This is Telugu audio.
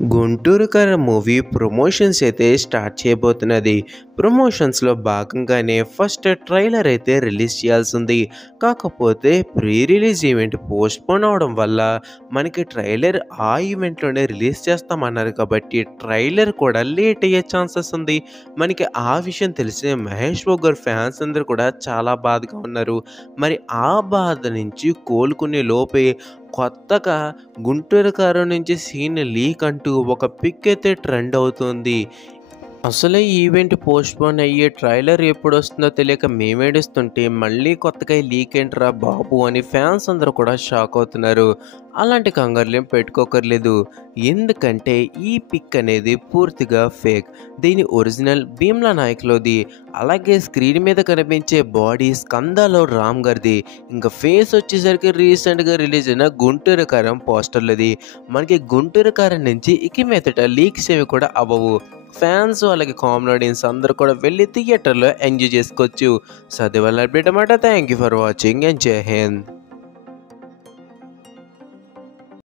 గుంటూరు కార మూవీ ప్రమోషన్స్ అయితే స్టార్ట్ చేయబోతున్నది. ప్రమోషన్స్‌లో భాగంగానే ఫస్ట్ ట్రైలర్ అయితే రిలీజ్ చేయాల్సుంది. కాకపోతే ప్రీ రిలీజ్ ఈవెంట్ పోస్ట్‌పోన్ అవ్వడం వల్ల మనకి ట్రైలర్ ఆ ఈవెంట్‌లోనే రిలీజ్ చేస్తామన్నారు కాబట్టి ట్రైలర్ కూడా లేట్ అయ్యే ఛాన్సెస్ ఉంది. మనకి ఆ విషయం తెలిసి మహేష్ బాబు గారి ఫ్యాన్స్ అందరూ కూడా చాలా బాధగా ఉన్నారు. మరి ఆ బాధ నుంచి కోలుకునే లోపే కొత్తగా 'గుంటూరు కారం' నుంచి సీన్ లీక్ అంటూ ఒక పిక్ అయితే ట్రెండ్ అవుతుంది. అసలే ఈవెంట్ పోస్ట్‌పోన్ అయ్యి ట్రైలర్ ఎప్పుడొస్తుందో తెలియక మేమేడుస్తుంటే మళ్ళీ కొత్తగా ఈ లీక్ ఏంట్రా బాబు అని ఫ్యాన్స్ అందరూ కూడా షాక్ అవుతున్నారు. అలాంటి కంగారులేం పెట్టుకోకర్లేదు. ఎందుకంటే ఈ పిక్ అనేది పూర్తిగా ఫేక్. దీని ఒరిజినల్ భీమ్లా నాయక్‌లోది. అలాగే స్క్రీన్ మీద కనిపించే బాడీ స్కందాలో రామ్ గారిది. ఇంకా ఫేస్ వచ్చేసరికి రీసెంట్‌గా రిలీజ్ అయిన 'గుంటూరు కారం' పోస్టర్‌లోది. మనకి 'గుంటూరు కారం' నుంచి ఇక మీదట లీక్స్ ఏవి కూడా అవ్వవు. ఫ్యాన్స్ అలాగే కామన్ ఆడియన్స్ అందరూ కూడా వెళ్ళి థియేటర్‌లో ఎంజాయ్ చేసుకోవచ్చు. సో, అది వాళ్ళ అప్డేట్ అన్నమాట. Thank you for watching and జై హింద్.